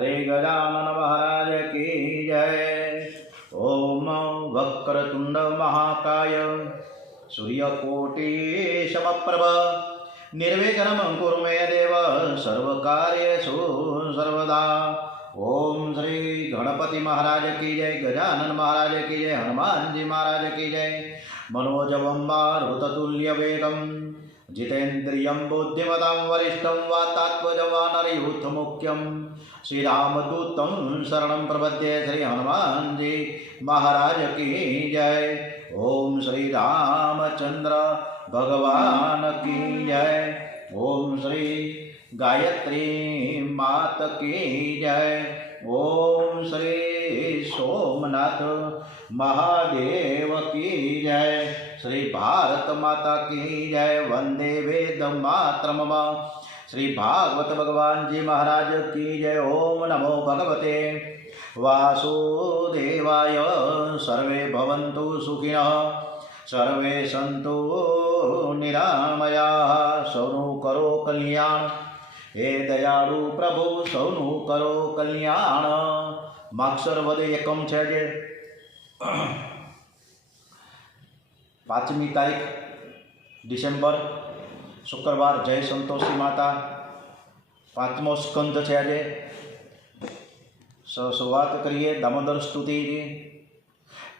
श्री गजानन महाराज की जय। ओम वक्रतुंड महाकाय सूर्यकोटि समप्रभ निर्विघ्नं कुरु मे देव सर्वकार्येषु सर्वदा। ओम श्री गणपति महाराज की जय, गजानन महाराज की जय, हनुमान जी महाराज की जय। मनोजवं मारुततुल्यवेगं जितेन्द्रियं बुद्धिमतां वरिष्ठं वातात्मजवानरयूथमुख्यं श्रीरामदूतं शरणं प्रपद्ये। श्री हनुमान जी महाराज की जय। ओम श्री रामचंद्र भगवान की जय। ओम श्री गायत्री मात की जय। ओम श्री सोमनाथ महादेव की जय। श्री भारत माता की जय। वंदे वेद मातरम। श्री भागवत भगवान जी महाराज की जय। ओम नमो भगवते वासुदेवाय। सर्वे भवन्तु सुखिनः सर्वे सन्तु निरामयाः। सौनु करो कल्याण हे दयालु प्रभु सौनु करो कल्याण। माक्षर वध एकम છે જે 5મી તારીખ ડિસેમ્બર શુક્રવાર જય સંતોષી માતા 5મો સ્કંદ છે આજે। શરૂઆત કરીએ દામોદર સ્તુતિથી।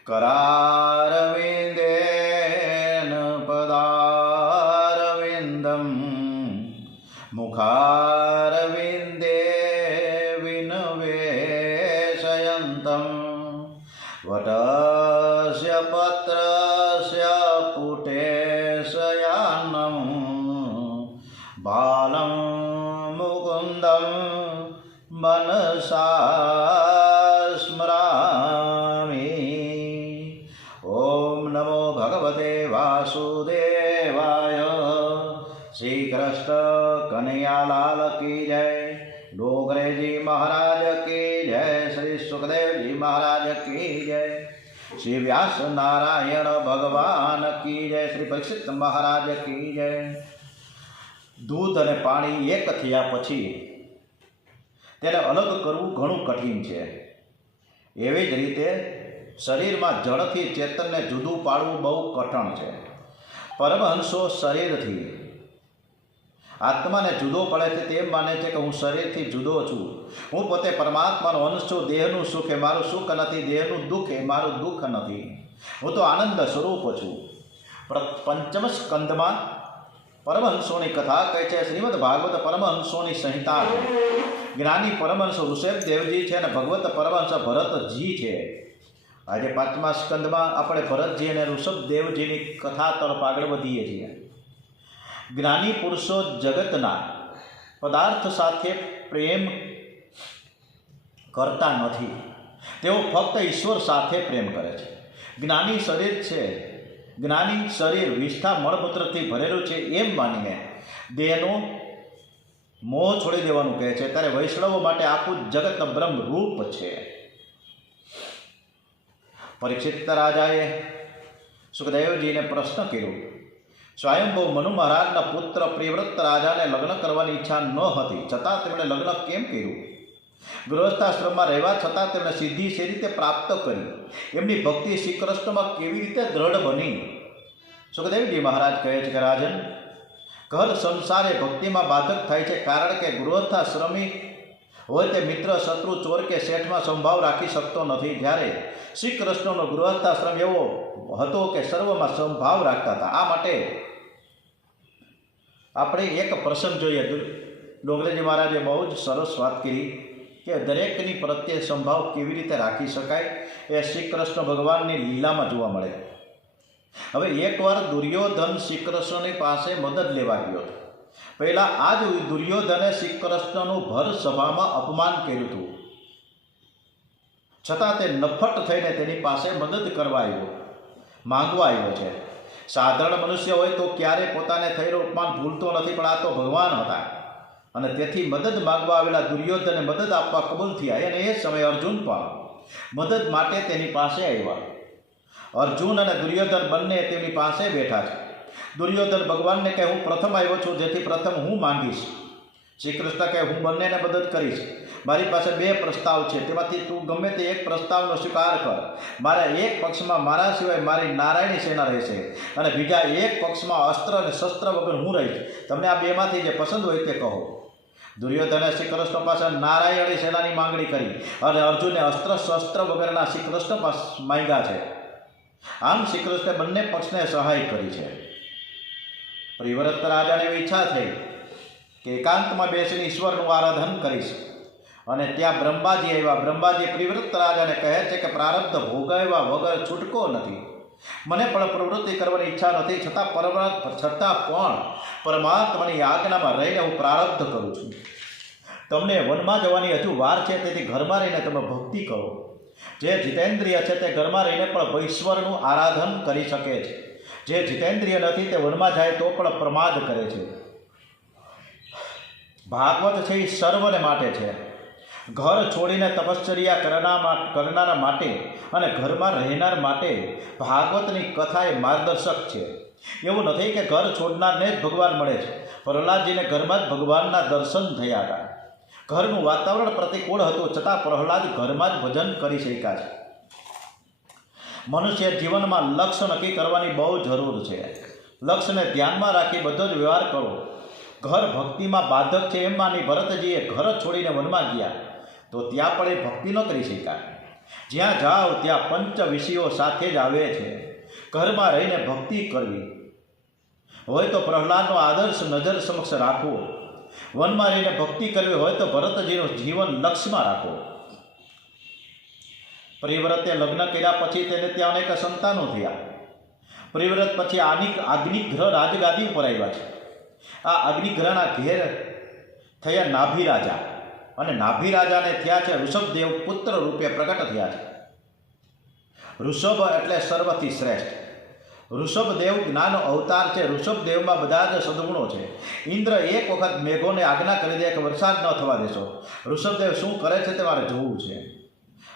करारविन्देन पदारविन्दं मुखारविन्दे विनवेशयन्तं वटस्य पत्रस्य पुटेशयानं बालं मुकुन्दं मनसा स्मरामि। ओम नमो भगवते वासुदेवाय। श्री कृष्ण कन्हैयालाल की जय। डोगरे जी महाराज की जय। श्री सुखदेव जी महाराज की जय। श्री व्यास नारायण भगवान की जय। श्री परीक्षित महाराज की जय। दूध અને પાણી એક થયા પછી તેને અલગ કરવું ઘણું કઠિન છે। એવી જ રીતે શરીરમાં જળથી ચેતનને જુદું પાડવું બહુ કઠણ છે। પરમહંસો શરીરથી આત્માને જુદો પડે છે તેમ માને છે કે હું શરીરથી જુદો છું, હું પોતે પરમાત્માનો અંશ છું, દેહનું સુખ એ મારું સુખ નથી, દેહનું દુઃખ એ મારું દુઃખ નથી, હું તો આનંદ સ્વરૂપ છું। 5મ સ્કંદમાં પરમહંસોની કથા કહે છે। શ્રીમદ ભાગવત પરમહંસોની સંહિતા છે। જ્ઞાની પરમહંસ ઋષભદેવજી છે અને ભગવત પરમહંસ ભરતજી છે। આજે 5મા સ્કંદમાં આપણે ભરતજી અને ઋષભદેવજીની કથા તરફ આગળ વધીએ છીએ। જ્ઞાની પુરુષો જગતના પદાર્થ સાથે પ્રેમ કરતા નથી, તેઓ ફક્ત ઈશ્વર સાથે પ્રેમ કરે છે। જ્ઞાની શરીર છે, જ્ઞાની શરીર વિષ્ઠા મળમૂત્રથી ભરેલું છે એમ માનીને દેહનો મોહ છોડી દેવાનું કહે છે। ત્યારે વૈષ્ણવો માટે આખું જગત બ્રહ્મ રૂપ છે। परीक्षित राजाए सुखदेव जी ने प्रश्न कर्यो। स्वयंभू मनु महाराज पुत्र प्रियव्रत राजा ने लग्न करवानी इच्छा न हती, छतां तेमणे लग्न केम कर्युं? गृहस्थाश्रम में रहवा छतां तेमणे सिद्धि शे रीते प्राप्त करी? एमनी भक्ति श्री कृष्ण में केवी रीते दृढ़ बनी? सुखदेव जी महाराज कहे छे कि राजन, घर संसारे भक्ति में बाधक थाय छे, कारण के गृहस्थाश्रमी होय ते मित्र शत्रु चोर के सेठ में संभाव राखी सकतो नथी। त्यारे श्री कृष्णनो गृहस्थाश्रम एवो हतो के सर्व में संभाव राखता था। आ माटे आपणे एक प्रसंग जोईए। डोंगरेजी महाराजे बहु ज सरस वात करी के दरेकनी प्रत्ये संभाव केवी रीते राखी शकाय ए श्री कृष्ण भगवाननी लीलामां जोवा मळे। हवे एकवार दुर्योधन श्री कृष्णनी पासे मदद लेवा गयो। पहला आज दुर्योधने श्री कृष्णनु भर सभामां अपमान कर्युं हतुं, छतां ते नफट थईने तेनी पासे मदद करवा आव्यो, मांगवा आव्यो छे। साधारण मनुष्य होय तो क्यारे पोताने थयेलो अपमान भूलतो नथी, पण आ तो भगवान हता अने तेथी मदद मांगवा आवेला दुर्योधने मदद आपवा कबूल थया। अने ए समय अर्जुन पण मदद माटे तेनी पासे आव्या। अर्जुन अने दुर्योधन बंने तेनी पासे बैठा छे। दुर्योधन भगवान ने कहे हूँ प्रथम आव्यो छुं, जेथी प्रथम हूँ मांगीश। श्री कृष्ण कहे हूँ बंने ने मदद करीश, મારી પાસે 2 પ્રસ્તાવ છે, તેમાંથી તું ગમે તે એક પ્રસ્તાવનો સ્વીકાર કર. મારા એક પક્ષમાં મારા સિવાય મારી નારાયણી સેના રહેશે અને બીજા એક પક્ષમાં અસ્ત્ર અને શસ્ત્ર વગર હું રહીશ. તમને આ બેમાંથી જે પસંદ હોય તે કહો. દુર્યોધને શ્રી કૃષ્ણ પાસે નારાયણી સેનાની માંગણી કરી અને અર્જુને અસ્ત્ર શસ્ત્ર વગરના શ્રી કૃષ્ણ પાસે માંગ્યા છે. આમ શ્રી કૃષ્ણે બંને પક્ષને સહાય કરી છે. પ્રિવ્રત રાજાને એવી ઈચ્છા થઈ કે એકાંતમાં બેસીને ઈશ્વરનું આરાધન કરીશ. અને ત્યાં બ્રહ્માજી આવ્યા. બ્રહ્માજી પ્રિવ્રત રાજાને કહે છે કે પ્રારબ્ધ ભોગવ્યા વગર છૂટકો નથી. મને પણ પ્રવૃત્તિ કરવાની ઈચ્છા નથી, છતાં પણ પરમાત્માની આજ્ઞામાં રહીને હું પ્રારબ્ધ કરું છું. તમને વનમાં જવાની હજુ વાર છે, તેથી ઘરમાં રહીને તમે ભક્તિ કરો. જે જીતેન્દ્રિય છે તે ઘરમાં રહીને પણ ઈશ્વરનું આરાધન કરી શકે છે. જે જીતેન્દ્રિય નથી તે વનમાં જાય તો પણ પ્રમાદ કરે છે. ભાગવત છે એ સર્વને માટે છે. ઘર છોડીને તપશ્ચર્યા કરનારા માટે અને ઘરમાં રહેનાર માટે ભાગવતની કથા એ માર્ગદર્શક છે. એવું નથી કે ઘર છોડનારને જ ભગવાન મળે છે. પ્રહલાદજીને ઘરમાં જ ભગવાનના દર્શન થયા હતા. ઘરનું વાતાવરણ પ્રતિકૂળ હતું, છતાં પ્રહલાદ ઘરમાં જ ભજન કરી શક્યા છે. મનુષ્ય જીવનમાં લક્ષ્ય નક્કી કરવાની બહુ જરૂર છે. લક્ષ્યને ધ્યાનમાં રાખી બધો જ વ્યવહાર કરો. ઘર ભક્તિમાં બાધક છે એમ માની ભરતજીએ ઘર છોડીને વનમાં ગયા, તો ત્યાં પણ એ ભક્તિ ન કરી શક્યા. જ્યાં જાઓ ત્યાં પંચ વિષયો સાથે જ આવે છે. ઘરમાં રહીને ભક્તિ કરવી હોય તો પ્રહલાદનો આદર્શ નજર સમક્ષ રાખવો. વનમાં રહીને ભક્તિ કરવી હોય તો ભરતજીનું જીવન લક્ષ્યમાં રાખો. પ્રિવ્રતે લગ્ન કર્યા પછી તેને ત્યાં અનેક સંતાનો થયા. પ્રિવ્રત પછી અગ્નિગ્રહ રાજગાદી ઉપર આવ્યા છે. આ અગ્નિગ્રહના ઘેર થયા નાભી રાજા, અને નાભી રાજાને થયા છે ઋષભદેવ પુત્ર રૂપે પ્રગટ થયા છે. ઋષભ એટલે સર્વથી શ્રેષ્ઠ. ઋષભદેવ જ્ઞાન અવતાર છે. ઋષભદેવમાં બધા જ સદગુણો છે. ઇન્દ્ર એક વખત મેઘોને આજ્ઞા કરી દે કે વરસાદ ન થવા દેશો. ઋષભદેવ શું કરે છે તે મારે જોવું છે.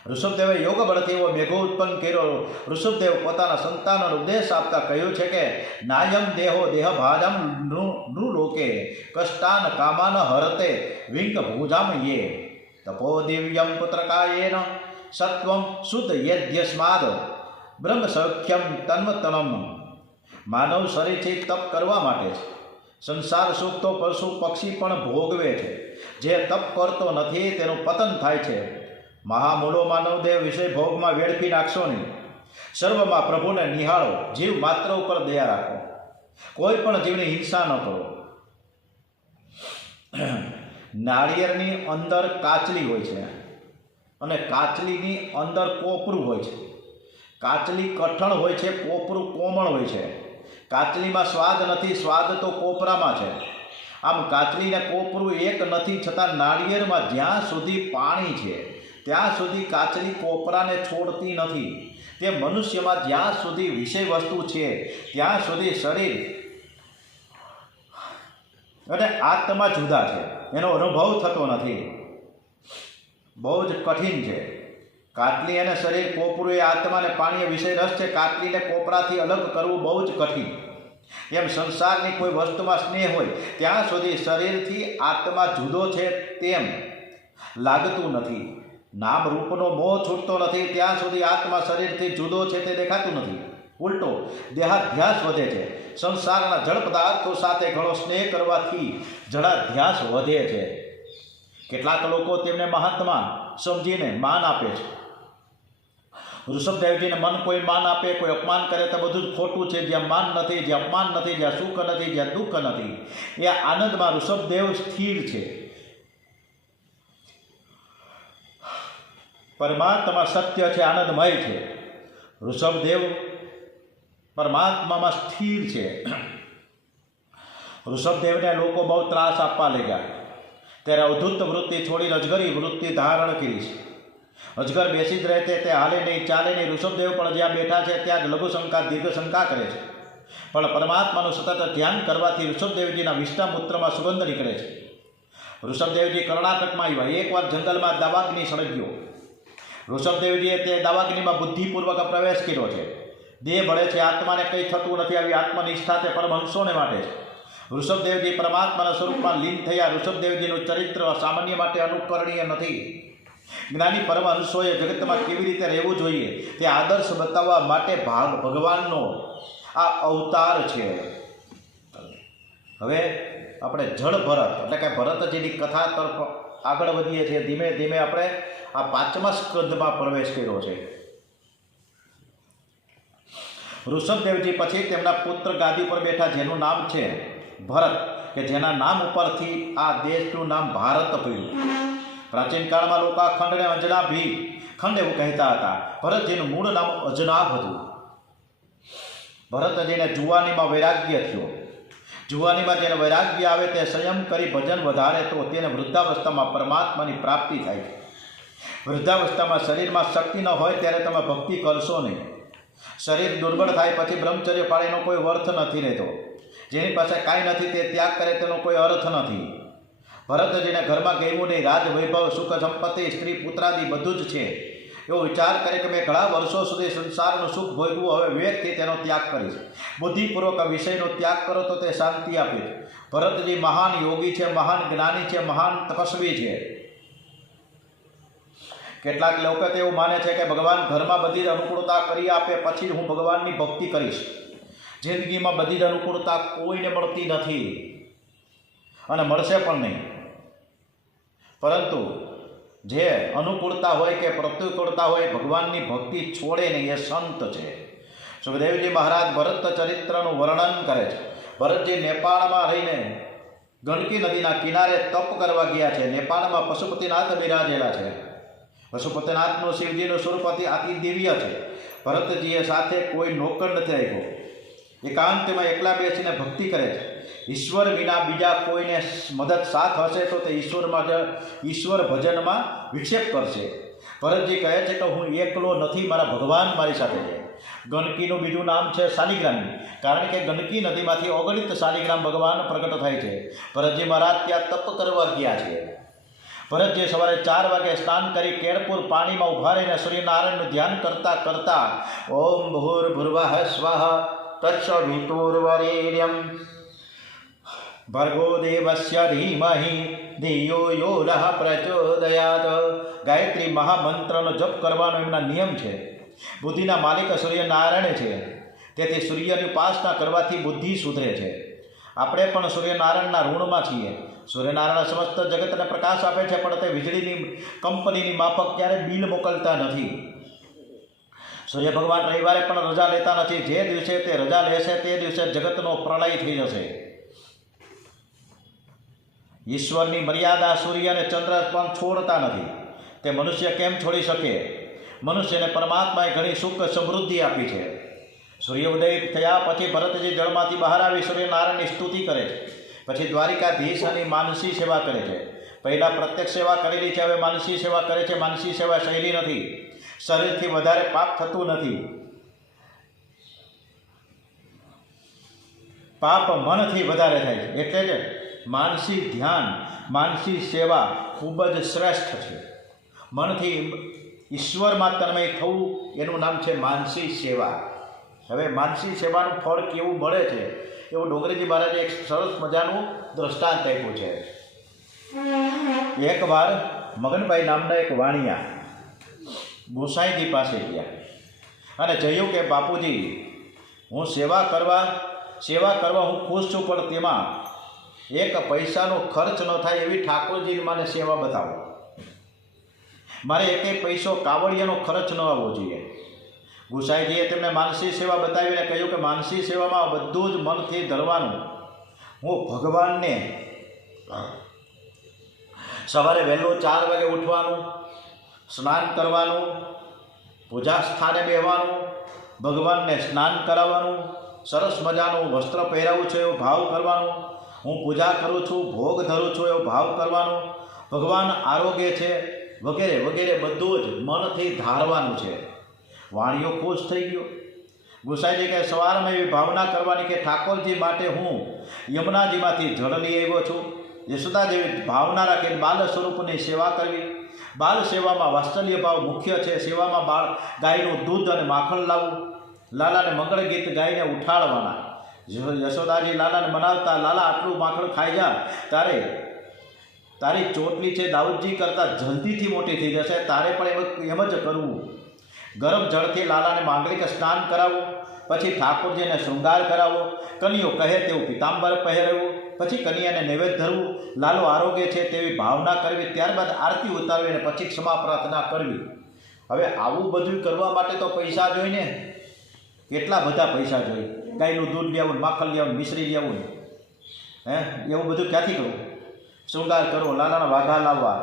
ઋષભદેવે યોગ બળથી એવો મેઘો ઉત્પન્ન કર્યો. ઋષભદેવ પોતાના સંતાનોનો ઉપદેશ આપતા કહ્યું છે કે નાયમ દેહો દેહ ભાજમ નૃલોકે કષ્ટાન કામાન હરતે વિંક ભુજામ યે તપો દિવ્યમ પુત્રકાયેન સત્વમ શુદ્ધ યદ્યસ્માદ બ્રહ્મ સૌખ્યમ તન્મતનમ. માનવ શરીરથી તપ કરવા માટે છે. સંસાર સુખ તો પશુ પક્ષી પણ ભોગવે છે. જે તપ કરતો નથી તેનું પતન થાય છે. મહામૂળો માનવદેવ વિષય ભોગમાં વેડફી નાખશો નહીં. સર્વમાં પ્રભુને નિહાળો. જીવ માત્ર ઉપર દયા રાખો. કોઈ પણ જીવની હિંસા ન કરો. નાળિયેરની અંદર કાચલી હોય છે અને કાચલીની અંદર કોપરું હોય છે. કાચલી કઠણ હોય છે, કોપરું કોમળ હોય છે. કાચલીમાં સ્વાદ નથી, સ્વાદ તો કોપરામાં છે. આમ કાચલીને કોપરું એક નથી, છતાં નાળિયેરમાં જ્યાં સુધી પાણી છે ત્યાં સુધી કાચલી કોપરાને છોડતી નથી. તે મનુષ્યમાં જ્યાં સુધી વિષય વસ્તુ છે ત્યાં સુધી શરીર અને આત્મા જુદા છે, એનો અનુભવ થતો નથી. બહુ જ કઠિન છે. કાટલી અને શરીર, કોપરું એ આત્માને પાણી વિષય રસ છે. કાટલીને કોપરાથી અલગ કરવું બહુ જ કઠિન. એમ સંસારની કોઈ વસ્તુમાં સ્નેહ હોય ત્યાં સુધી શરીરથી આત્મા જુદો છે તેમ લાગતું નથી. નામ રૂપનો મોહ છૂટતો નથી ત્યાં સુધી આત્મા શરીરથી જુદો છે તે દેખાતું નથી. ઉલટો દેહાધ્યાસ વધે છે. સંસારના જળ પદાર્થો સાથે ઘણો સ્નેહ કરવાથી જળાધ્યાસ વધે છે. કેટલાક લોકો તેમને મહાત્મા સમજીને માન આપે છે. ઋષભદેવજીને મન કોઈ માન આપે, કોઈ અપમાન કરે તો બધું જ ખોટું છે. જ્યાં માન નથી, જ્યાં અપમાન નથી, જ્યાં સુખ નથી, જ્યાં દુઃખ નથી, એ આનંદમાં ઋષભદેવ સ્થિર છે. પરમાત્મા સત્ય છે, આનંદમય છે. ઋષભદેવ પરમાત્મામાં સ્થિર છે. ઋષભદેવને લોકો બહુ ત્રાસ આપવા લાગ્યા. ત્યારે અવધૂત વૃત્તિ છોડી અજગરી વૃત્તિ ધારણ કરી છે. અજગર બેસી જ રહે તે હાલે નહીં, ચાલે નહીં. ઋષભદેવ પણ જ્યાં બેઠા છે ત્યાં જ લઘુશંકા દીર્ઘશંકા કરે છે. પણ પરમાત્માનું સતત ધ્યાન કરવાથી ઋષભદેવજીના વિષ્ટામૂત્રમાં સુગંધ નીકળે છે. ઋષભદેવજી કર્ણાટકમાં આવ્યા. એકવાર જંગલમાં દાવાગ્નિ સળગ્યો. ઋષભદેવજીએ તે દાવાગ્નિમાં બુદ્ધિપૂર્વક પ્રવેશ કર્યો છે. દેહ ભળે છે, આત્માને કંઈ થતું નથી. આવી આત્મનિષ્ઠા તે પરમહંસોને માટે છે. ઋષભદેવજી પરમાત્માના સ્વરૂપમાં લીન થયા. ઋષભદેવજીનું ચરિત્ર સામાન્ય માટે અનુકરણીય નથી. જ્ઞાની પરમહંસોએ જગતમાં કેવી રીતે રહેવું જોઈએ તે આદર્શ બતાવવા માટે ભગવાનનો આ અવતાર છે. હવે આપણે જળ ભરત એટલે કે ભરતજીની કથા તરફ આગળ વધીએ છીએ. ધીમે ધીમે આપણે આ 5મા સ્કંદમાં પ્રવેશ કર્યો છે. ઋષભદેવજી પછી તેમના પુત્ર ગાદી પર બેઠા, જેનું નામ છે ભરત, કે જેના નામ ઉપરથી આ દેશનું નામ ભારત પડ્યું. પ્રાચીન કાળમાં લોકો આ ખંડને અંજનાભી ખંડ એવું કહેતા હતા. ભરતજીનું મૂળ નામ અજનાભ હતું. ભરતજીને જુવાનીમાં વૈરાગ્ય થયો. જુવાનીમાં જેને વૈરાગ્ય આવે તે સંયમ કરી ભજન વધારે તો તેને વૃદ્ધાવસ્થામાં પરમાત્માની પ્રાપ્તિ થાય. વૃદ્ધાવસ્થામાં શરીરમાં શક્તિ ન હોય ત્યારે તમે ભક્તિ કરશો નહીં. શરીર દુર્બળ થાય પછી બ્રહ્મચર્ય પાળીનો કોઈ અર્થ નથી રહેતો. જેની પાસે કાંઈ નથી તે ત્યાગ કરે તેનો કોઈ અર્થ નથી. ભરતજીને ઘરમાં ગયું નહીં. રાજ વૈભવ, સુખ સંપત્તિ, સ્ત્રી પુત્રાદિ બધું જ છે. એવો વિચાર કરે કે મેં ઘણા વર્ષો સુધી સંસારનું સુખ ભોગવું, હવે વિવેકથી તેનો ત્યાગ કરીશ. બુદ્ધિપૂર્વક આ વિષયનો ત્યાગ કરો તો તે શાંતિ આપે. ભરતજી મહાન યોગી છે, મહાન જ્ઞાની છે, મહાન તપસ્વી છે. કેટલાક લોકો તેવું માને છે કે ભગવાન ઘરમાં બધી જ અનુકૂળતા કરી આપે પછી હું ભગવાનની ભક્તિ કરીશ. જિંદગીમાં બધી જ અનુકૂળતા કોઈને મળતી નથી અને મળશે પણ નહીં. પરંતુ જે અનુકૂળતા હોય કે પ્રતિકૂળતા હોય, ભગવાનની ભક્તિ છોડે નહીં એ સંત છે. સુખદેવજી મહારાજ ભરત ચરિત્રનું વર્ણન કરે છે. ભરતજી નેપાળમાં રહીને ગંડકી નદીના કિનારે તપ કરવા ગયા છે. નેપાળમાં પશુપતિનાથ બિરાજેલા છે. પશુપતિનાથનું શિવજીનું સ્વરૂપ અતિ દિવ્ય છે. ભરતજીએ સાથે કોઈ નોકર નથી રાખ્યો. એકાંતમાં એકલા બેસીને ભક્તિ કરે છે. ઈશ્વર વિના બીજા કોઈને મદદ સાથ હશે તો તે ઈશ્વર ભજનમાં વિક્ષેપ કરશે. ભરતજી કહે છે કે હું એકલો નથી, મારા ભગવાન મારી સાથે છે. ગંડકીનું બીજું નામ છે શાલિગ્રામી, કારણ કે ગંડકી નદીમાંથી અગણિત શાલિગ્રામ ભગવાન પ્રગટ થાય છે. ભરતજી મહારાજ ત્યાં તપ કરવા ગયા છે. ભરતજી સવારે 4 વાગે સ્નાન કરી કેળપુર પાણીમાં ઉભા રહીને સૂર્યનારાયણનું ધ્યાન કરતા કરતા ઓમ ભૂર્ભુવઃ સ્વાહા તત્સવિતુર્વરેણ્યમ ભર્ગો દેવસ્ય ધીમહિ ધિયો યો નઃ પ્રચોદયાત. ગાયત્રી મહામંત્રનો જપ કરવાનો એમના નિયમ છે. બુદ્ધિના માલિક સૂર્યનારાયણ છે. તેથી સૂર્યની ઉપાસના કરવાથી બુદ્ધિ સુધરે છે. આપણે પણ સૂર્યનારાયણના ઋણમાં છીએ. સૂર્યનારાયણ સમસ્ત જગતને પ્રકાશ આપે છે, પણ તે વીજળીની કંપનીની માફક ક્યારે બિલ મોકલતા નથી. સૂર્ય ભગવાન રવિવારે પણ રજા લેતા નથી. જે દિવસે તે રજા લેશે તે દિવસે જગતનો પ્રલય થઈ જશે. ઈશ્વરની મર્યાદા સૂર્ય અને ચંદ્ર પણ છોડતા નથી. તે મનુષ્ય કેમ છોડી શકે? મનુષ્યને પરમાત્માએ ઘણી સુખ સમૃદ્ધિ આપી છે. સૂર્ય ઉદય થયા પછી ભરતજી જળમાંથી બહાર આવી સૂર્યનારાયણની સ્તુતિ કરે છે. પછી દ્વારિકાધીશની માનસી સેવા કરે છે. પહેલાં પ્રત્યક્ષ સેવા કરેલી છે, હવે માનસી સેવા કરે છે. માનસી સેવા સહેલી નથી. શરીરથી વધારે પાપ થતું નથી. પાપ મનથી વધારે થાય છે. એટલે જ માનસી ધ્યાન, માનસી સેવા ખૂબ જ શ્રેષ્ઠ છે. મનથી ઈશ્વરમાં તન્મય થવું એનું નામ છે માનસી સેવા. હવે માનસી સેવાનું ફળ કેવું મળે છે એવું ડોંગરીજી મહારાજે એક સરસ મજાનું દ્રષ્ટાંત આપ્યું છે. એકવાર મગનભાઈ નામના એક વાણિયા ગોસાઈજી પાસે ગયા અને કહ્યું કે બાપુજી, હું સેવા કરવા હું ખુશ છું, પણ તેમાં એક પૈસાનો ખર્ચ ન થાય એવી ઠાકોરજી મને સેવા બતાવો. મારે એકેય પૈસો કાવડિયાનો ખર્ચ ન આવવો જોઈએ. ગુસાઈજીએ તેમને માનસી સેવા બતાવીને કહ્યું કે માનસી સેવામાં બધું જ મનથી ધરવાનું. હું ભગવાનને સવારે વહેલું 4 વાગે ઉઠવાનું, સ્નાન કરવાનું, પૂજા સ્થાને બેસવાનું, ભગવાનને સ્નાન કરાવવાનું, સરસ મજાનું વસ્ત્ર પહેરાવું છું એવો ભાવ કરવાનો, હું પૂજા કરું છું, ભોગ ધરું છું એવો ભાવ કરવાનો, ભગવાન આરોગ્ય છે વગેરે વગેરે બધું જ મનથી ધારવાનું છે. વાણીઓ ખુશ થઈ ગયો. ગુસાઈજી કે સવારમાં એવી ભાવના કરવાની કે ઠાકોરજી માટે હું યમુનાજીમાંથી જળ લઈ આવ્યો છું. યશોદા જેવી ભાવના રાખીને બાલ સ્વરૂપની સેવા કરવી. બાલ સેવામાં વાત્સલ્ય ભાવ મુખ્ય છે. સેવામાં ગાયનું દૂધ અને માખણ લાવવું, લાલાને મંગળ ગીત ગાઈને ઉઠાડવાના. યશોદાજી લાલાને મનાવતા, લાલા આટલું માખણ ખાઈ જા, તારી ચોટલી છે દાઉદજી કરતાં જલ્દીથી મોટી થઈ જશે, તારે પણ એમ જ કરવું. ગરમ જળથી લાલાને માંગલિક સ્નાન કરાવવું, પછી ઠાકોરજીને શૃંગાર કરાવો, કન્યો કહે તેવું પિતાંબર પહેરવું, પછી કન્યાને નૈવેદ્ય ધરવું, લાલો આરોગ્ય છે તેવી ભાવના કરવી, ત્યારબાદ આરતી ઉતારવી અને પછી ક્ષમા પ્રાર્થના કરવી. હવે આવું બધું કરવા માટે તો પૈસા જોઈને, કેટલા બધા પૈસા જોઈએ. ગાયનું દૂધ લેવું, માખણ લેવું, મિશ્રી લેવું, એવું બધું ક્યાંથી કરવું? શૃંગાર કરવો, લાલાના વાઘા લાવવા,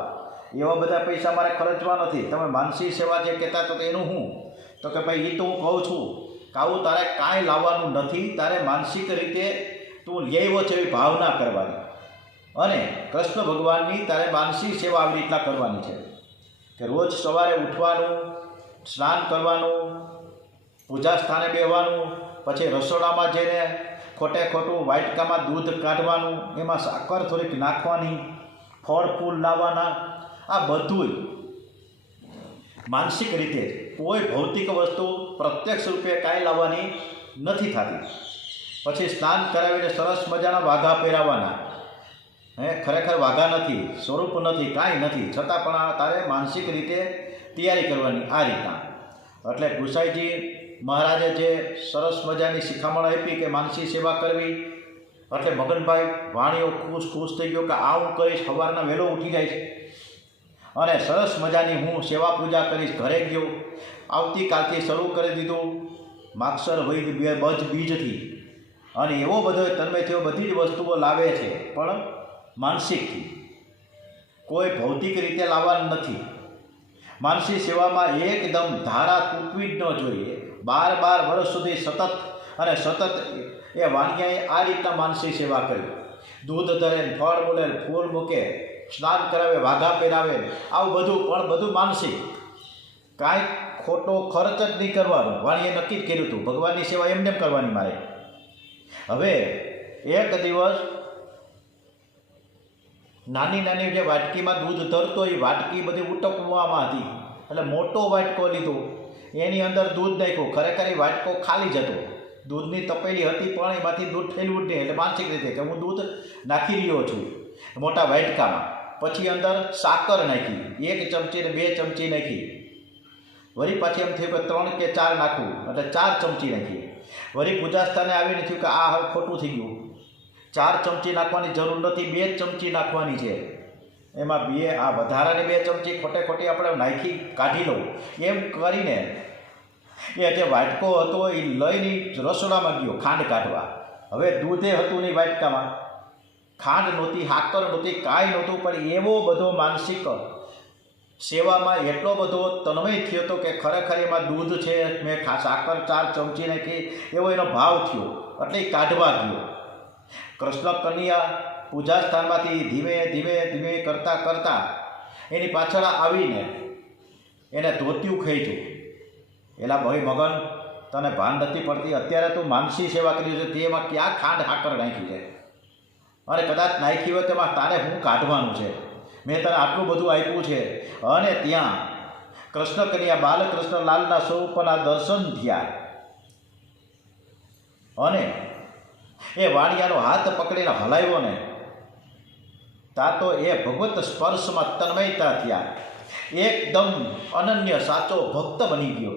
એવા બધા પૈસા મારે ખર્ચવા નથી. તમે માનસી સેવા જે કહેતા તો એનું હું તો કે ભાઈ એ તો હું કહું છું કે આવું તારે કાંઈ લાવવાનું નથી. તારે માનસિક રીતે તું લેવો છે એવી ભાવના કરવાની, અને કૃષ્ણ ભગવાનની તારે માનસી સેવા આવી રીતના કરવાની છે કે રોજ સવારે ઉઠવાનું, સ્નાન કરવાનું, પૂજા સ્થાને બેસવાનું, પછી રસોડામાં જઈને ખોટે ખોટું વાટકામાં દૂધ કાઢવાનું, એમાં સાકર થોડીક નાખવાની, ફળ ફૂલ લાવવાના, આ બધું માનસિક રીતે કોઈ ભૌતિક વસ્તુ પ્રત્યક્ષ રૂપે કાંઈ લાવવાની નથી થતી. પછી સ્નાન કરાવીને સરસ મજાના વાઘા પહેરાવવાના. ખરેખર વાઘા નથી, સ્વરૂપ નથી, કાંઈ નથી, છતાં પણ તારે માનસિક રીતે તૈયારી કરવાની આ રીતના. એટલે ગુસાઈજી મહારાજે જે સરસ મજાની શિખામણ આપી કે માનસી સેવા કરવી, એટલે મગનભાઈ વાણીઓ ખુશ થઈ ગયો કે આ હું કરીશ, સવારના વહેલો ઉઠી જઈશ અને સરસ મજાની હું સેવા પૂજા કરીશ. ઘરે ગયો, આવતીકાલથી શરૂ કરી દીધું માગસર વૈદ બજ બીજથી, અને એવો બધો તન્મય થયો, બધી જ વસ્તુઓ લાવે છે પણ માનસિકથી, કોઈ ભૌતિક રીતે લાવવાનું નથી. માનસી સેવામાં એકદમ ધારા તૂટવી જ ન જોઈએ. 12 વર્ષ સુધી સતત એ વાણિયાએ આ રીતના માનસી સેવા કરી. દૂધ ધરે, ફળ મૂલે, ફૂલ મૂકે, સ્નાન કરાવે, વાઘા પહેરાવે, આવું બધું માનસિક. કાંઈ ખોટો ખર્ચ જ નહીં કરવાનો. વાણીએ નક્કી જ કર્યું હતું ભગવાનની સેવા એમને એમ કરવાની મારે. હવે એક દિવસ નાની જે વાટકીમાં દૂધ ધરતો એ વાટકી બધી ઉટકવામાં હતી, એટલે મોટો વાટકો લીધો, એની અંદર દૂધ નાખ્યું. ખરેખર એ વાટકો ખાલી જ હતો, દૂધની તપેલી હતી પણ એમાંથી દૂધ ઠેલવું જ નહીં. એટલે માનસિક રીતે કે હું દૂધ નાખી રહ્યો છું મોટા વાટકામાં. પછી અંદર સાકર નાખી, 1 ચમચી ને 2 ચમચી નાખી. વળી પાછી એમ થયું કે 3 કે 4 નાખવું, એટલે 4 ચમચી નાખી. વળી પૂજા સ્થાને આવીને થયું કે આ હવે ખોટું થઈ ગયું, 4 ચમચી નાખવાની જરૂર નથી, 2 ચમચી નાખવાની છે. એમાં આ વધારાની 2 ચમચી ખોટી આપણે નાખી કાઢી લઉં. એમ કરીને એ જે વાટકો હતો એ લઈને રસોડામાં ગયો ખાંડ કાઢવા. હવે દૂધે હતું નહીં વાટકામાં, ખાંડ નહોતી, સાકર નહોતી, કાંઈ નહોતું, પણ એવો બધો માનસિક સેવામાં એટલો બધો તન્મય થયો હતો કે ખરેખર એમાં દૂધ છે, મેં સાકર 4 ચમચી નાખી, એવો એનો ભાવ થયો. એટલે એ કાઢવા ગયો. કૃષ્ણ કન્યા પૂજા સ્થાનમાંથી ધીમે ધીમે કરતાં એની પાછળ આવીને એને ધોતિયું ખેંચ્યું. એલા ભાઈ મગન, તને ભાન નથી પડતી, અત્યારે તું માનસી સેવા કરી છે, તેમાં ક્યાં ખાંડ સાકર નાખી છે, અને કદાચ નાખી હોય તેમાં તારે શું કાઢવાનું છે? મેં તને આટલું બધું આપ્યું છે. અને ત્યાં કૃષ્ણ કન્યા બાલકૃષ્ણ લાલના સ્વરૂપના દર્શન થયા, અને એ વાણિયાનો હાથ પકડીને હલાવ્યો ને, તા તો એ ભગવત સ્પર્શમાં તન્મયતા થયા, એકદમ અનન્ય સાચો ભક્ત બની ગયો.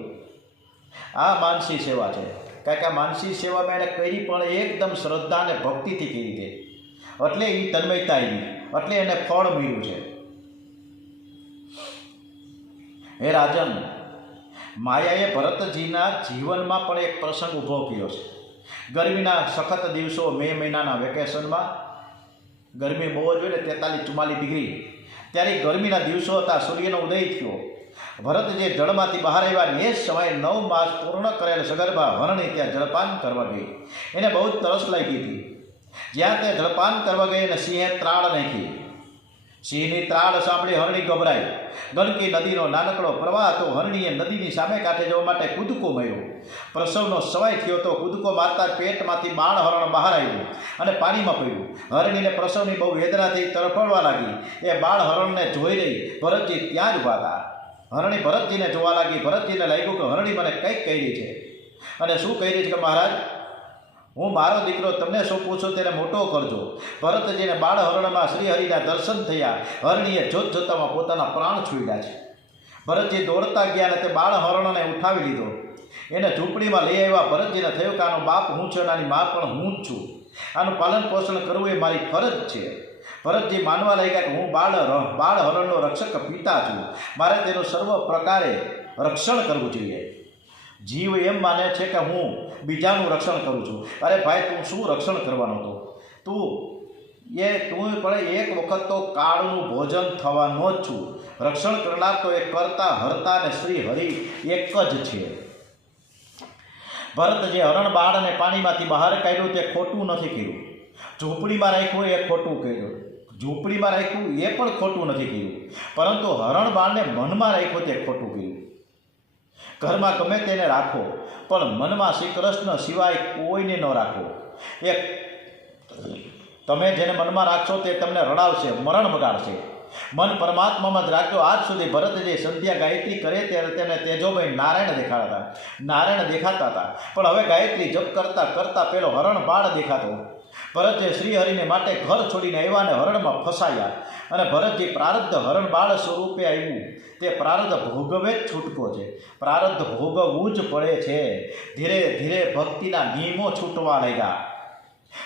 આ માનસી સેવા છે. કારણ કે આ માનસી સેવા મેં એને કરી પણ એકદમ શ્રદ્ધા અને ભક્તિથી કરી છે, એટલે એ તન્મયતા આવી, એટલે એને ફળ મળ્યું છે. હે રાજન, માયાએ ભરતજીના જીવનમાં પણ એક પ્રસંગ ઊભો કર્યો છે. ગરમીના સખત દિવસો, મે મહિનાના વેકેશનમાં ગરમી બહુ જ હોય ને, 43-44 ડિગ્રી, ત્યારે ગરમીના દિવસો હતા. સૂર્યનો ઉદય થયો. ભરત જે જળમાંથી બહાર આવ્યા, એ સમયે 9 માસ પૂર્ણ કરેલ સગર્ભા હરણી ત્યાં જળપાન કરવા ગઈ. એને બહુ જ તરસ લાગી હતી. જ્યાં તે જળપાન કરવા ગઈ અને સિંહે ત્રાળ નાખી. સિંહની ત્રાળ સાંભળી હરણી ગભરાઈ. ગંડકી નદીનો નાનકડો પ્રવાહ હતો. હરણીએ નદીની સામે કાંઠે જવા માટે કૂદકો માર્યો. પ્રસવનો સમય થયો તો કૂદકો મારતા પેટમાંથી બાળ હરણ બહાર આવ્યું અને પાણીમાં પડ્યું. હરણીને પ્રસવની બહુ વેદનાથી તરફડવા લાગી. એ બાળ હરણને જોઈ રહી ભરતજી ત્યાં જ ઊભા હતા. હરણી ભરતજીને જોવા લાગી. ભરતજીને લાગ્યું કે હરણી મને કંઈક કહી રહી છે. અને શું કહી રહી છે કે મહારાજ, હું મારો દીકરો તમને સોંપું છું, તેને મોટો કરજો. ભરતજીને બાળ હરણમાં શ્રીહરિના દર્શન થયા. હરણીએ જોત જોતામાં પોતાના પ્રાણ છોડ્યા છે. ભરતજી દોડતા ગયા અને તે બાળ હરણને ઉઠાવી લીધો. એને ઝૂંપડીમાં લઈ આવ્યા. ભરતજીને થયું કે આનો બાપ હું છું અને આની મા પણ હું જ છું. આનું પાલન પોષણ કરવું એ મારી ફરજ છે. ભરતજી માનવા લાગ્યા કે હું બાળ હરણનો રક્ષક પિતા છું. મારે તેનું સર્વ પ્રકારે રક્ષણ કરવું જોઈએ. જીવ એમ માને છે કે હું બીજાનું રક્ષણ કરું છું. અરે ભાઈ, તું શું રક્ષણ કરવાનો હતો? તું પણ એક વખત તો કાળનું ભોજન થવાનો જ છું. રક્ષણ કરનાર તો એ કરતા હરતા ને શ્રી હરિ એક જ છે. ભરત જે હરણ બાળને પાણીમાંથી બહાર કાઢ્યું તે ખોટું નથી કર્યું. ઝૂંપડીમાં રાખ્યું એ ખોટું કર્યું. ઝૂંપડીમાં રાખ્યું એ પણ ખોટું નથી કર્યું. પરંતુ હરણ બાળને મનમાં રાખ્યું તે ખોટું કર્યું. ઘરમાં ગમે તેને રાખો, પણ મનમાં શ્રી કૃષ્ણ સિવાય કોઈને ન રાખો. તમે જેને મનમાં રાખશો તે તમને રડાવશે, મરણ બગાડશે. મન પરમાત્મામાં જ રાખજો. આજ સુધી ભરત જે સંધ્યા ગાયત્રી કરે ત્યારે તેને તેજોભાઈ નારાયણ દેખાતા હતા. પણ હવે ગાયત્રી જપ કરતા કરતા પેલો હરણ બાળ દેખાતો. ભરતજી શ્રીહરિને માટે ઘર છોડીને આવ્યા અને હરણમાં ફસાયા. અને ભરતજી પ્રારબ્ધ હરણ બાળ સ્વરૂપે આવ્યું. તે પ્રારબ્ધ ભોગવે જ છૂટકો છે. પ્રારબ્ધ ભોગવવું જ પડે છે. ધીરે ધીરે ભક્તિના નિયમો છૂટવા લાગ્યા.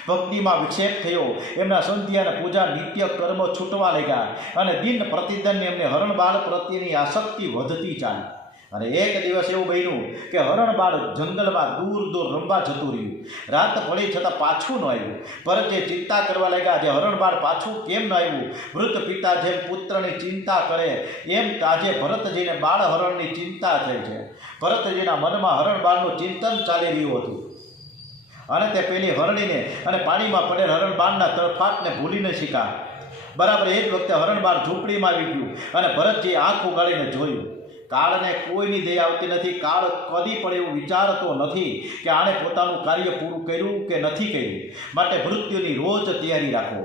ભક્તિમાં વિક્ષેપ થયો. એમના સંધ્યા અને પૂજા નિત્ય કર્મો છૂટવા લાગ્યા. અને દિન પ્રતિદિન એમને હરણ બાળ પ્રત્યેની આસક્તિ વધતી ચાલી. અને એક દિવસ એવું બન્યું કે હરણ બાળ જંગલમાં દૂર દૂર રમવા જતું રહ્યું. રાત પડી છતાં પાછું ન આવ્યું. ભરતજી ચિંતા કરવા લાગ્યા, આજે હરણ બાળ પાછું કેમ ન આવ્યું? વૃદ્ધ પિતા જેમ પુત્રની ચિંતા કરે એમ આજે ભરતજીને બાળ હરણની ચિંતા થઈ છે. ભરતજીના મનમાં હરણ બાળનું ચિંતન ચાલી રહ્યું હતું. અને તે પેલી હરણીને અને પાણીમાં પડેલ હરણ બાળના તડફાટને ભૂલીને શીખા. બરાબર એ જ વખતે હરણ બાળ ઝૂંપડીમાં આવી ગયું. અને ભરતજી આંખ ઉગાડીને જોયું. કાળને કોઈની દયા આવતી નથી. કાળ કદી પણ એવું વિચારતો નથી કે આણે પોતાનું કાર્ય પૂરું કર્યું કે નથી કર્યું. માટે મૃત્યુની રોજ તૈયારી રાખો.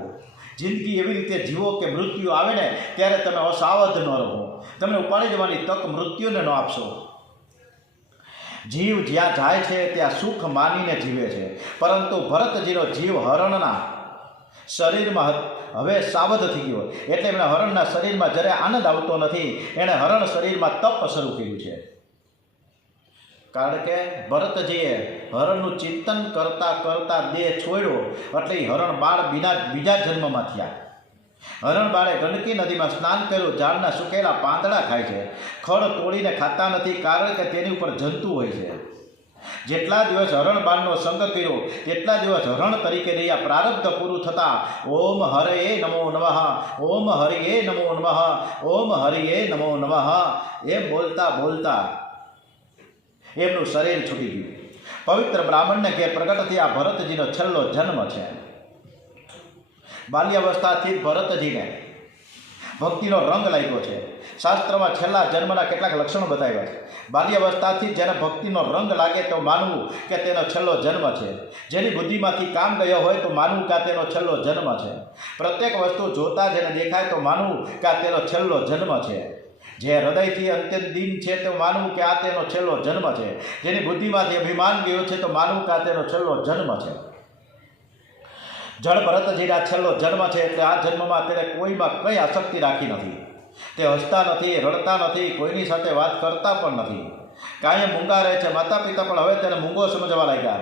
જિંદગી એવી રીતે જીવો કે મૃત્યુ આવે ને ત્યારે તમે અસાવધ ન રહો. તમને ઉપાડી જવાની તક મૃત્યુને ન આપશો. જીવ જ્યાં જાય છે ત્યાં સુખ માનીને જીવે છે. પરંતુ ભરતજીનો જીવ હરણના શરીરમાં હવે સાવધ થઈ ગયો. એટલે એમના હરણના શરીરમાં જ્યારે આનંદ આવતો નથી. એણે હરણ શરીરમાં તપ શરૂ કર્યું છે. કારણ કે ભરતજીએ હરણનું ચિંતન કરતા કરતા દેહ છોડ્યો. એટલે હરણ બાળ બીજા જન્મમાં થયા. હરણ બાળે ગંડકી નદીમાં સ્નાન કર્યું. ઝાડના સુકેલા પાંદડા ખાય છે. ખડ તોડીને ખાતા નથી, કારણ કે તેની ઉપર જંતુ હોય છે. જેટલા દિવસ હરણ બાળનો સંગ કર્યો તેટલા દિવસ હરણ તરીકે રહ્યા. પ્રારબ્ધ પૂરું થતાં ઓમ હરે નમો નમઃ, ઓમ હરિએ નમો નમઃ, ઓમ હરિએ નમો નમઃ એમ બોલતા બોલતા એમનું શરીર છૂટી ગયું. પવિત્ર બ્રાહ્મણને ઘેર પ્રગટ થયા ભરતજીનો છેલ્લો જન્મ છે. બાલ્યાવસ્થાથી ભરતજીને ભક્તિનો રંગ લાગ્યો છે. શાસ્ત્રમાં છેલ્લા જન્મના કેટલાક લક્ષણો બતાવ્યા છે. બાલ્યાવસ્થાથી જેને ભક્તિનો રંગ લાગે તો માનવું કે તેનો છેલ્લો જન્મ છે. જેની બુદ્ધિમાંથી કામ ગયો હોય તો માનવું કે આ તેનો છેલ્લો જન્મ છે. પ્રત્યેક વસ્તુ જોતા જેને દેખાય તો માનવું કે આ તેનો છેલ્લો જન્મ છે. જે હૃદયથી અત્યંત દિન છે તો માનવું કે આ તેનો છેલ્લો જન્મ છે. જેની બુદ્ધિમાંથી અભિમાન ગયો છે તો માનવું કે આ તેનો છેલ્લો જન્મ છે. જળ ભરતજીના છેલ્લો જન્મ છે. એટલે આ જન્મમાં તેને કોઈમાં કંઈ આસક્તિ રાખી નથી. તે હસતા નથી, રડતા નથી, કોઈની સાથે વાત કરતા પણ નથી. કાયમ મૂંગા રહે છે. માતા પિતા પણ હવે તેને મૂંગો સમજવા લાગ્યા.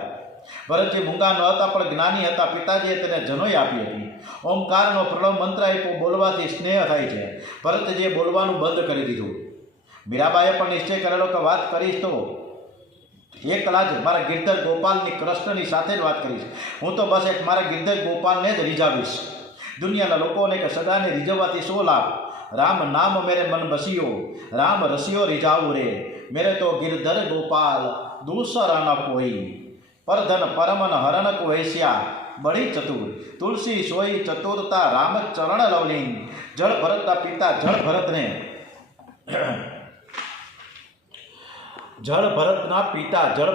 ભરતજી મૂંગા ન હતા પણ જ્ઞાની હતા. પિતાજીએ તેને જનોઈ આપી હતી. ઓમકારનો પ્રણવ મંત્ર આપ્યો. બોલવાથી સ્નેહ થાય છે. ભરતજીએ બોલવાનું બંધ કરી દીધું. મીરાબાઈએ પણ નિશ્ચય કરેલો કે વાત કરીશ તો એકલા જ મારા ગિરધર ગોપાલની કૃષ્ણની સાથે જ વાત કરીશ. હું તો બસ એક મારા ગિરધર ગોપાલને જ રીઝાવીશ. દુનિયાના લોકોને કે સદાને રીઝવવાથી શો લાભ? રામ નામ મેરે મન બસિયો, રામ રસિયો રીઝાવું રે. મેરે તો ગિરધર ગોપાલ દૂસરા ન કોઈ. પરધન પરમન હરણ કો એસ્યા બળી ચતુર. તુલસી સોઈ ચતુરતા રામ ચરણ લવલીન. જળ ભરતના પિતા જળ ભરતને જળ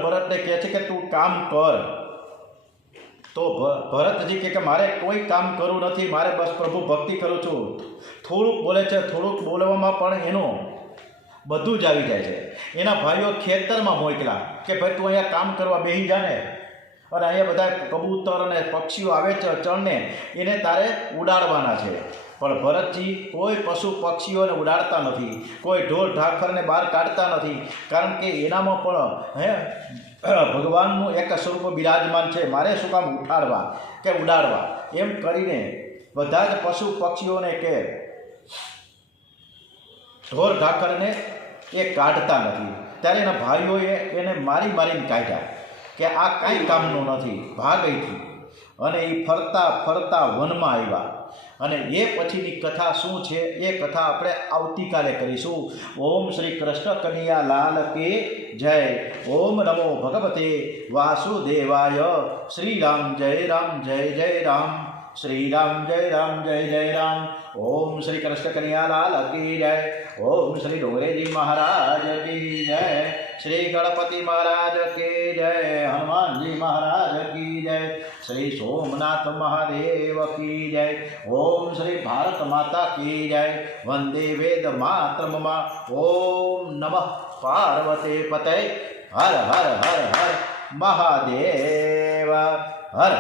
ભરતને કહે છે કે તું કામ કર. તો ભરતજી કે મારે કોઈ કામ કરવું નથી, મારે બસ પ્રભુ ભક્તિ કરું છું. થોડુંક બોલે છે. થોડુંક બોલવામાં પણ એનો બધું જ આવી જાય છે. એના ભાઈઓ ખેતરમાં મોકલા કે ભાઈ તું અહીંયા કામ કરવા બેસી જા ને. અને અહીંયા બધા કબૂતર અને પક્ષીઓ આવે છે ચણને, એને તારે ઉડાડવાના છે. પણ ભરતજી કોઈ પશુ પક્ષીઓને ઉડાડતા નથી, કોઈ ઢોર ઢાખરને બહાર કાઢતા નથી, કારણ કે એનામાં પણ ભગવાનનું એક સ્વરૂપ બિરાજમાન છે. મારે શું કામ ઉઠાડવા કે ઉડાડવા, એમ કરીને બધા જ પશુ પક્ષીઓને કે ઢોર ઢાખરને એ કાઢતા નથી. ત્યારે એના ભાઈઓએ એને મારીને કાઢ્યા કે આ કાંઈ કામનું નથી, ભાગ અહીંથી. અને એ ફરતા ફરતા વનમાં આવ્યા. અને એ પછીની કથા શું છે એ કથા આપણે આવતીકાલે કરીશું. ઓમ શ્રી કૃષ્ણ કનૈયા લાલ કી જય. ઓમ નમો ભગવતે વાસુદેવાય. શ્રી રામ જય રામ જય જય રામ. શ્રી રામ જય રામ જય જય રામ. ઓમ શ્રી કૃષ્ણ કનૈયા લાલ કી જય. ઓમ શ્રી ડોંગરેજી મહારાજ કી જય. શ્રી ગણપતિ મહારાજ કી જય. હનુમાનજી મહારાજ કી જય. શ્રી સોમનાથ મહાદેવ કી જય. ઓમ શ્રી ભારત માતા કી જય. વંદે વેદ માતરમમાં. ઓમ નમઃ પાર્વતે પતય. હર હર હર હર મહાદેવ. હર